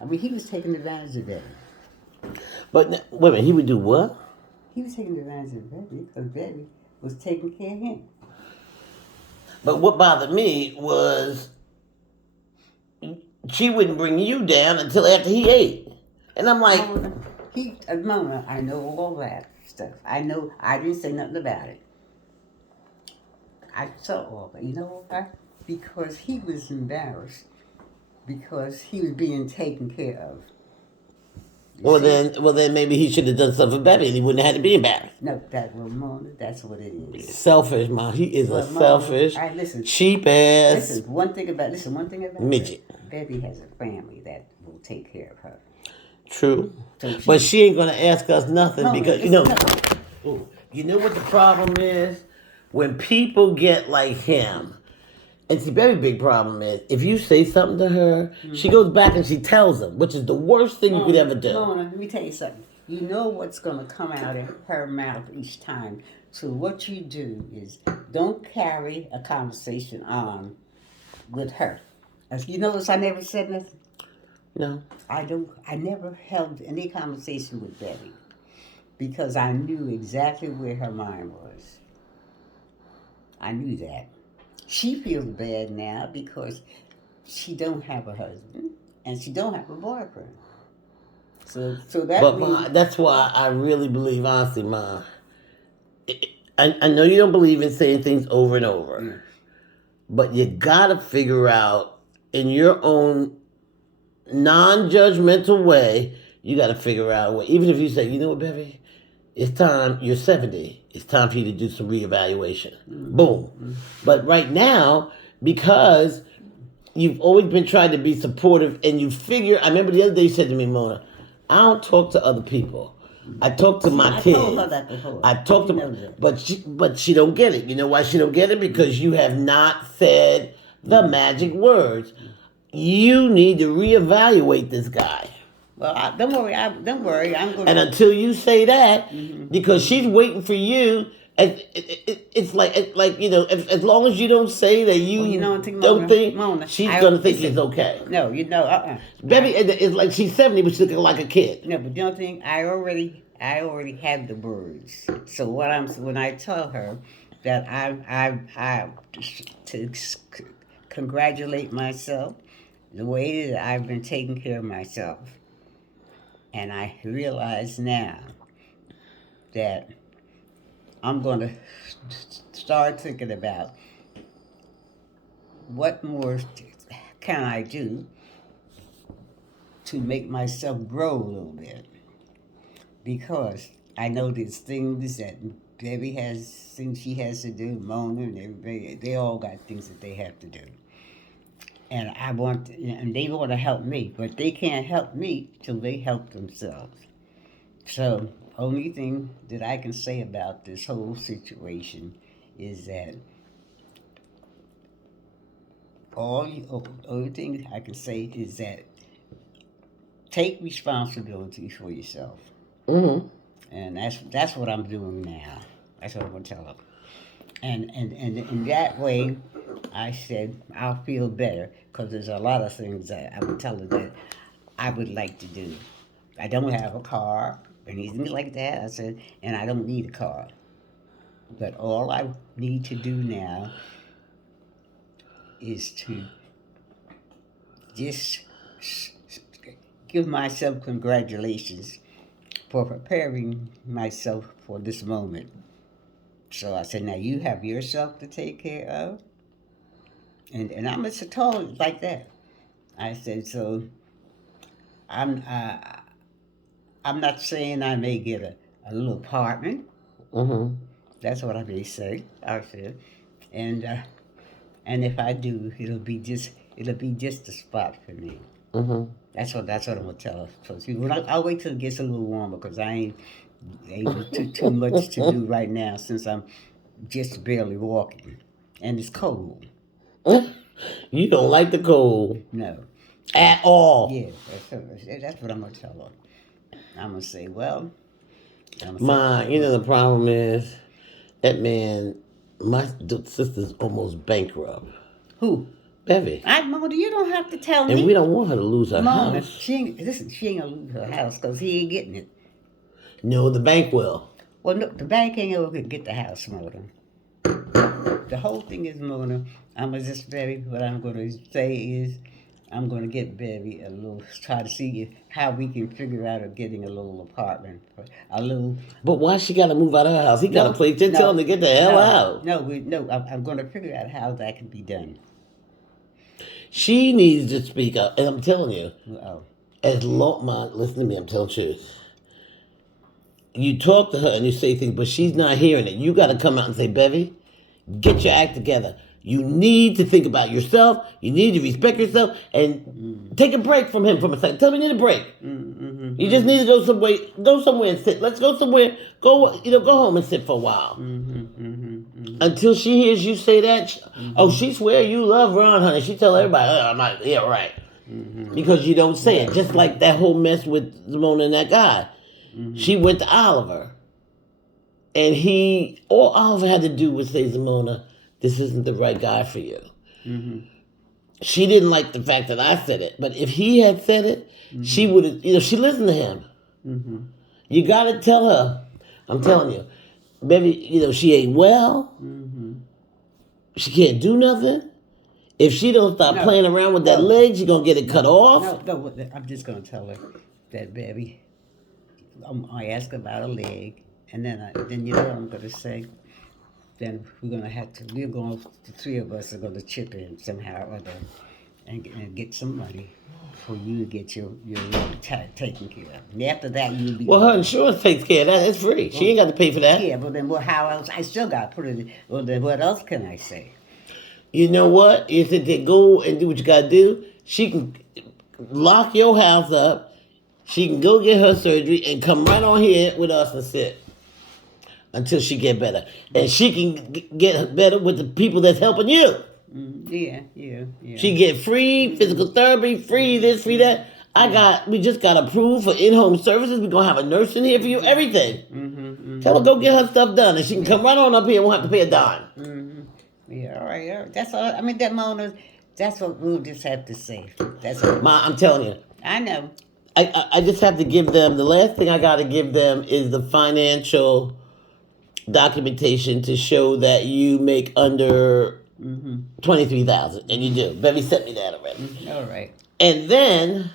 I mean, he was taking advantage of Betty. Wait a minute, he would do what? He was taking advantage of Betty because Betty was taking care of him. But what bothered me was she wouldn't bring you down until after he ate. And I'm like, Mona, Mona, I know all that stuff. I know. I didn't say nothing about it. I saw all that. You know why? Because he was embarrassed because he was being taken care of. well then maybe he should have done something better and he wouldn't have had to be embarrassed. No, Mona, that's what it is. Selfish, man. He is a Mona, selfish, cheap ass one thing about midget. Betty has a family that will take care of her. True. But she ain't gonna ask us nothing because you know what the problem is? When people get like him, and the very big problem is if you say something to her, she goes back and she tells them, which is the worst thing you could ever do. Mona, let me tell you something. You know what's gonna come out of her mouth each time. So what you do is don't carry a conversation on with her. As you notice, I never said nothing. No. I never held any conversation with Betty because I knew exactly where her mind was. I knew that. She feels bad now because she don't have a husband and she don't have a boyfriend. So that But means, Ma, that's why I really believe, honestly, Ma. I know you don't believe in saying things over and over, but you gotta figure out in your own non-judgmental way. You gotta figure out a way. Even if you say, you know what, baby, it's time. You're 70. It's time for you to do some reevaluation. Boom. But right now, because you've always been trying to be supportive, and you figure. I remember the other day you said to me, Mona, I don't talk to other people. I talk to my kids. I told her that before. I talk to, but she don't get it. You know why she don't get it? Because you have not said the magic words. You need to reevaluate this guy. Well, don't worry. Don't worry. I'm going. And until you say that, because she's waiting for you. It's like as long as you don't say that you, don't think, Mona, she's gonna think it's okay. No, Baby, it's like she's 70, but she's looking like a kid. No, but you don't think I already had the words. So when I tell her that I to congratulate myself the way that I've been taking care of myself, and I realize now that I'm going to start thinking about what more can I do to make myself grow a little bit. Because I know there's things that Debbie has, things she has to do, Mona and everybody, they all got things that they have to do. And and they want to help me, but they can't help me till they help themselves. So, only thing that I can say about this whole situation is that only thing I can say is that take responsibility for yourself. Mm-hmm. And that's what I'm doing now. That's what I'm gonna tell her. And in that way, I said I'll feel better because there's a lot of things that I would tell her that I would like to do. I don't have a car or anything like that. I said, and I don't need a car. But all I need to do now is to just give myself congratulations for preparing myself for this moment. So I said, now you have yourself to take care of. And I'm just told like that. I said, so I'm uh, I'm not saying I may get a little apartment. Mm-hmm. That's what I may say. I said, and and if I do, it'll be just a spot for me. Mm-hmm. That's what I'm gonna tell her. So I'll wait till it gets a little warmer because I ain't able to too much to do right now since I'm just barely walking, and it's cold. You don't like the cold No, at all. yeah, that's what I'm gonna tell her. I'm gonna say, well, You know the problem is that man. My sister's almost bankrupt. Who? Bevy. Mona, you don't have to tell And me. we don't want her to lose her Mona, house. she ain't gonna lose her house because he ain't getting it. No, the bank will. Well, no, the bank ain't ever gonna get the house, Mona. The whole thing is, Mona, what I'm gonna say is, I'm gonna get Bevy try to see how we can figure out of getting a little apartment, a little. But why she got to move out of her house? He got No, a place. Just tell him to get the hell out. No. I'm gonna figure out how that can be done. She needs to speak up, and I'm telling you, Oh, listen to me. I'm telling you. You talk to her and you say things, but she's not hearing it. You got to come out and say, Bevy, get your act together. You need to think about yourself. You need to respect yourself and take a break from him for a second. Tell him you need a break. You just need to go somewhere. Go somewhere and sit. Let's go somewhere. Go home and sit for a while. Until she hears you say that. Oh, she swear you love Ron, honey. She tell everybody, I'm not. Yeah, right. Because you don't say it. Just like that whole mess with Simona and that guy. She went to Oliver. And all Oliver had to do was say, Simona, this isn't the right guy for you. She didn't like the fact that I said it. But if he had said it, she would have, she listened to him. You got to tell her, I'm telling you, baby, she ain't well. She can't do nothing. If she don't stop playing around with that leg, she's going to get it cut off. No, I'm just going to tell her that, baby, I ask about a leg, and then you know what I'm going to say? Then the three of us are going to chip in somehow or other and get some money for you to get your leg taken care of. And after that, you'll be... Well, her insurance takes care of that. It's free. She ain't got to pay for that. Yeah, but then how else? I still got to put it... Well, then what else can I say? You know what? If they go and do what you got to do, she can lock your house up. She can go get her surgery and come right on here with us and sit until she get better. And she can get better with the people that's helping you. Yeah. She get free physical therapy, free this, free that. We just got approved for in-home services. We're going to have a nurse in here for you, everything. Tell her go get her stuff done and she can come right on up here and won't have to pay a dime. Yeah, all right. That's all. I mean, that's what we'll just have to say. That's all. Ma, I'm telling you. I know. I just have to give them, the last thing I got to give them is the financial documentation to show that you make under $23,000, and you do. Bevy sent me that already. All right. And then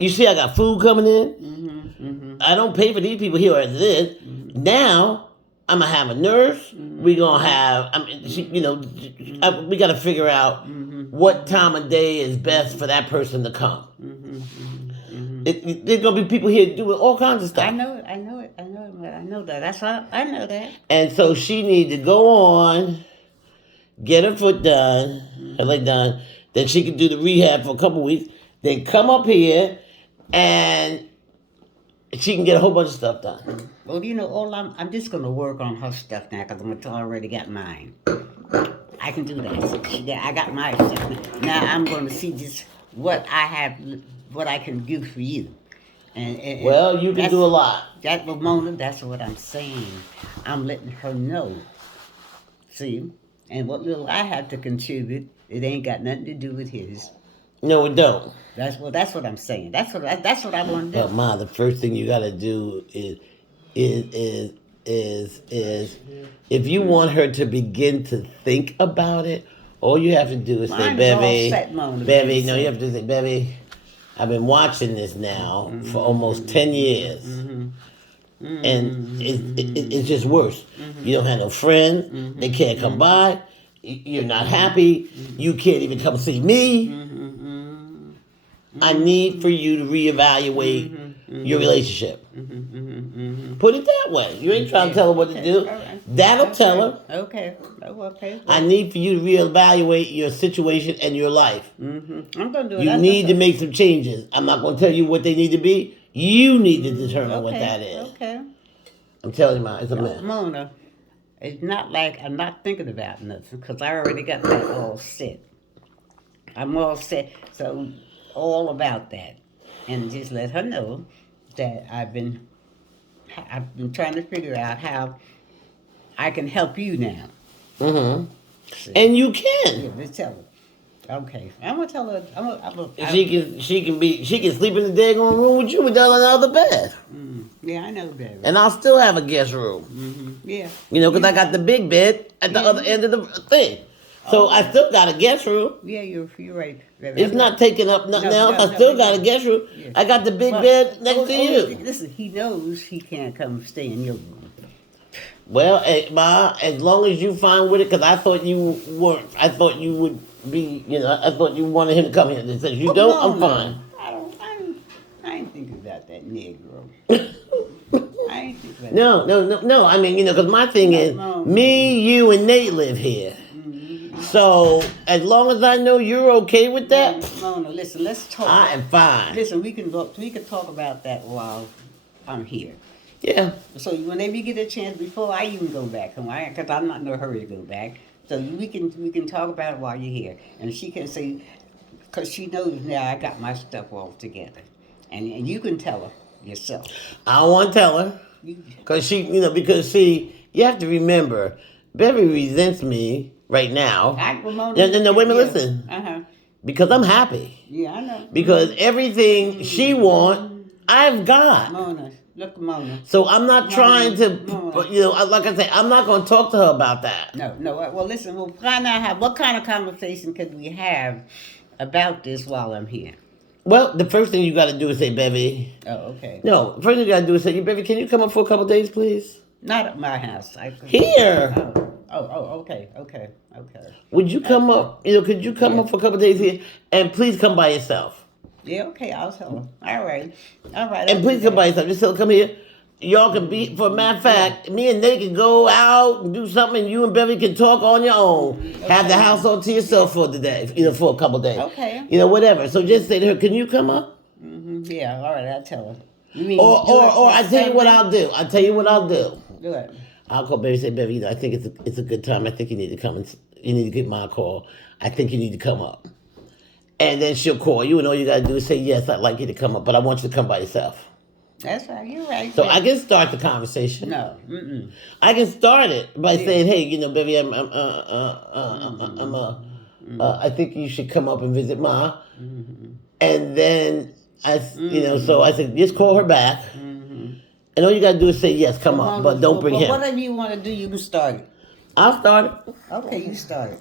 you see, I got food coming in. I don't pay for these people here as it is. Now I'm gonna have a nurse. We gonna have. We got to figure out what time of day is best for that person to come. There's gonna be people here doing all kinds of stuff. I know that. That's what I know that. And so she needs to go on, get her foot done, her leg done. Then she can do the rehab for a couple weeks. Then come up here, and she can get a whole bunch of stuff done. Well, I'm just gonna work on her stuff now because I'm already got mine. I can do that. I got my stuff now. I'm gonna see just what I have, what I can do for you. And well, you can do a lot. Mona, that's what I'm saying. I'm letting her know. See? And what little I have to contribute, it ain't got nothing to do with his. No, it don't. That's what I'm saying. That's what I want to do. But Ma, the first thing you gotta do is if you want her to begin to think about it, all you have to do is say, Bevy, no, you have to say, Bevy, I've been watching this now for almost 10 years. And it's just worse. You don't have no friends. They can't come by. You're not happy. You can't even come see me. I need for you to reevaluate your relationship. Put it that way. You ain't trying to tell her what to do. That'll tell her. Okay. I need for you to reevaluate your situation and your life. I'm going to do it. You need to make some changes. I'm not going to tell you what they need to be. You need to determine what that is. Okay. I'm telling you, Ma, it's a mess. Mona, it's not like I'm not thinking about nothing because I already got that all set. I'm all set. So all about that. And just let her know that I've been trying to figure out how I can help you now. And you can. Yeah, let's tell her. Okay, I'm gonna tell her. She can sleep in the daggone room with you with the other bed, Yeah, I know, baby. and I'll still have a guest room. Yeah. You know, because I got the big bed at the other end of the thing, so I still got a guest room. Yeah, you're right, baby. It's not taking up nothing else. I still got a guest room. Yeah. I got the big bed next to you. Listen, he knows he can't come stay in your room. Well, Ma, as long as you fine with it, because I thought you weren't. I thought you would be, I thought you wanted him to come here. And says you don't, I'm fine. I ain't thinking about that Negro. I ain't thinking about No. I mean, because my thing is, me, you, and Nate live here. So, as long as I know you're okay with that, No, listen, let's talk. I am fine. Listen, we can talk about that while I'm here. Yeah. So whenever you get a chance, before I even go back home, because I'm not in a hurry to go back. So we can talk about it while you're here, and she can say, because she knows now I got my stuff all together, and you can tell her yourself. I don't want to tell her, because you have to remember, Beverly resents me right now. No, wait a minute, listen. Because I'm happy. Yeah, I know. Because everything she wants, I've got. Mona. Look, Mona. So I'm not trying to, like I say, I'm not going to talk to her about that. No. Well, listen, we'll find out what kind of conversation could we have about this while I'm here. Well, the first thing you got to do is say, Bevy. Oh, okay. No, first thing you got to do is say, Bevy, can you come up for a couple of days, please? Not at my house. Here. Okay. Would you come up? Could you come up for a couple of days here, and please come by yourself. Yeah, okay, I'll tell her. All right. And please come by yourself. Just tell her, come here. Y'all can be, for a matter of fact, me and Nate can go out and do something, and you and Beverly can talk on your own. Okay. Have the house all to yourself for the day, for a couple of days. Okay. Whatever. So just say to her, can you come up? Yeah, all right, I'll tell her. You mean, or I tell you what I'll do. Do it. I'll call Beverly and say, Beverly, I think it's a good time. I think you need to come and you need to give my call. I think you need to come up. And then she'll call you, and all you got to do is say, yes, I'd like you to come up, but I want you to come by yourself. That's right, you're right. So I can start the conversation. No. I can start it by saying, hey, baby, I think you should come up and visit Ma. And then, so I said, just call her back. And all you got to do is say, yes, come up, but don't bring him. Whatever you want to do, you can start it. I'll start it. Okay, you start it.